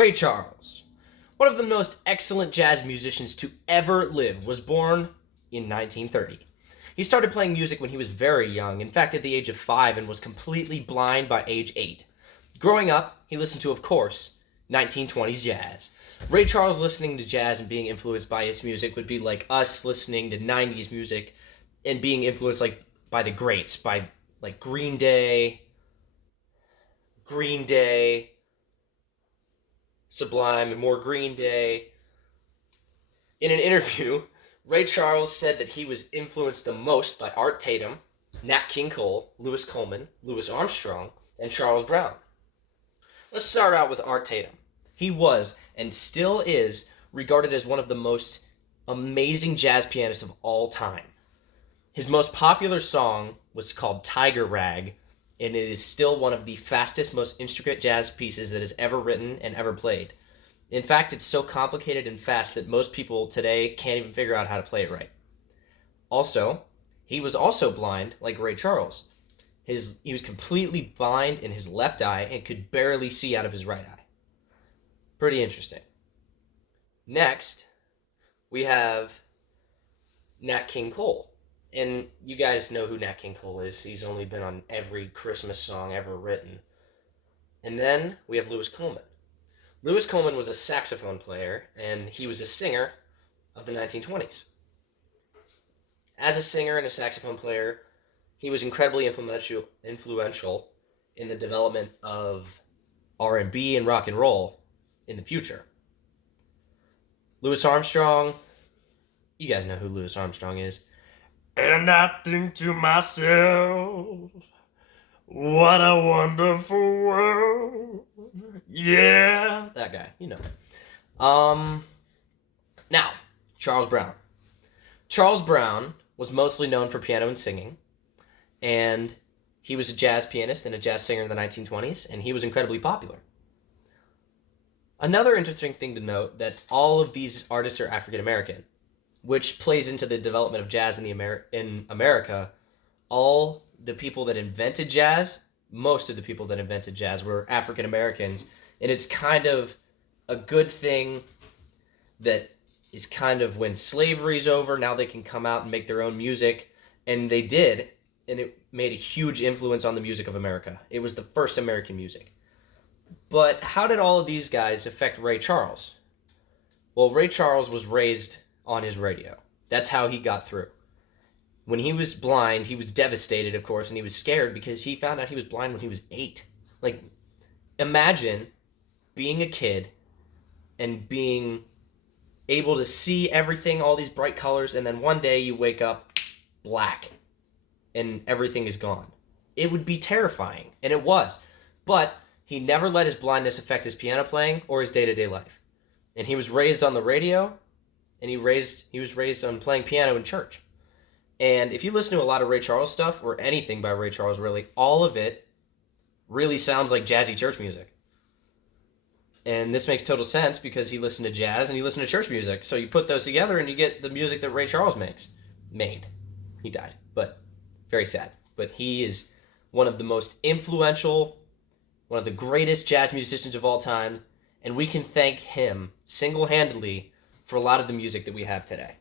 Ray Charles, one of the most excellent jazz musicians to ever live, was born in 1930. He started playing music when he was very young, in fact at the age of 5, and was completely blind by age 8. Growing up, he listened to, of course, 1920s jazz. Ray Charles listening to jazz and being influenced by his music would be like us listening to 90s music and being influenced by the greats, by like Green Day, Sublime, and more Green Day. In an interview, Ray Charles said that he was influenced the most by Art Tatum, Nat King Cole, Louis Coleman, Louis Armstrong, and Charles Brown. Let's start out with Art Tatum. He was, and still is, regarded as one of the most amazing jazz pianists of all time. His most popular song was called Tiger Rag, and it is still one of the fastest, most intricate jazz pieces that is ever written and ever played. In fact, it's so complicated and fast that most people today can't even figure out how to play it right. Also, he was also blind, like Ray Charles. He was completely blind in his left eye and could barely see out of his right eye. Pretty interesting. Next, we have Nat King Cole. And you guys know who Nat King Cole is. He's only been on every Christmas song ever written. And then we have Louis Coleman. Louis Coleman was a saxophone player, and he was a singer of the 1920s. As a singer and a saxophone player, he was incredibly influential in the development of R&B and rock and roll in the future. Louis Armstrong, you guys know who Louis Armstrong is. And I think to myself, what a wonderful world. Yeah. That guy, you know. Now, Charles Brown. Charles Brown was mostly known for piano and singing, and he was a jazz pianist and a jazz singer in the 1920s, and he was incredibly popular. Another interesting thing to note that all of these artists are African American, which plays into the development of jazz in America. All the people that invented jazz, most of the people that invented jazz were African Americans, and it's kind of a good thing that is kind of when slavery's over, now they can come out and make their own music, and they did, and it made a huge influence on the music of America. It was the first American music. But how did all of these guys affect Ray Charles? Well, Ray Charles was raised on his radio. That's how he got through. When he was blind, he was devastated, of course, and he was scared because he found out he was blind when he was 8. Like, imagine being a kid and being able to see everything, all these bright colors, and then one day you wake up black and everything is gone. It would be terrifying, and it was. But he never let his blindness affect his piano playing or his day-to-day life. And he was raised on the radio, and he was raised on playing piano in church. And if you listen to a lot of Ray Charles stuff, or anything by Ray Charles really, all of it really sounds like jazzy church music. And this makes total sense because he listened to jazz and he listened to church music. So you put those together and you get the music that Ray Charles made. He died, but very sad. But he is one of the most influential, one of the greatest jazz musicians of all time, and we can thank him single-handedly for a lot of the music that we have today.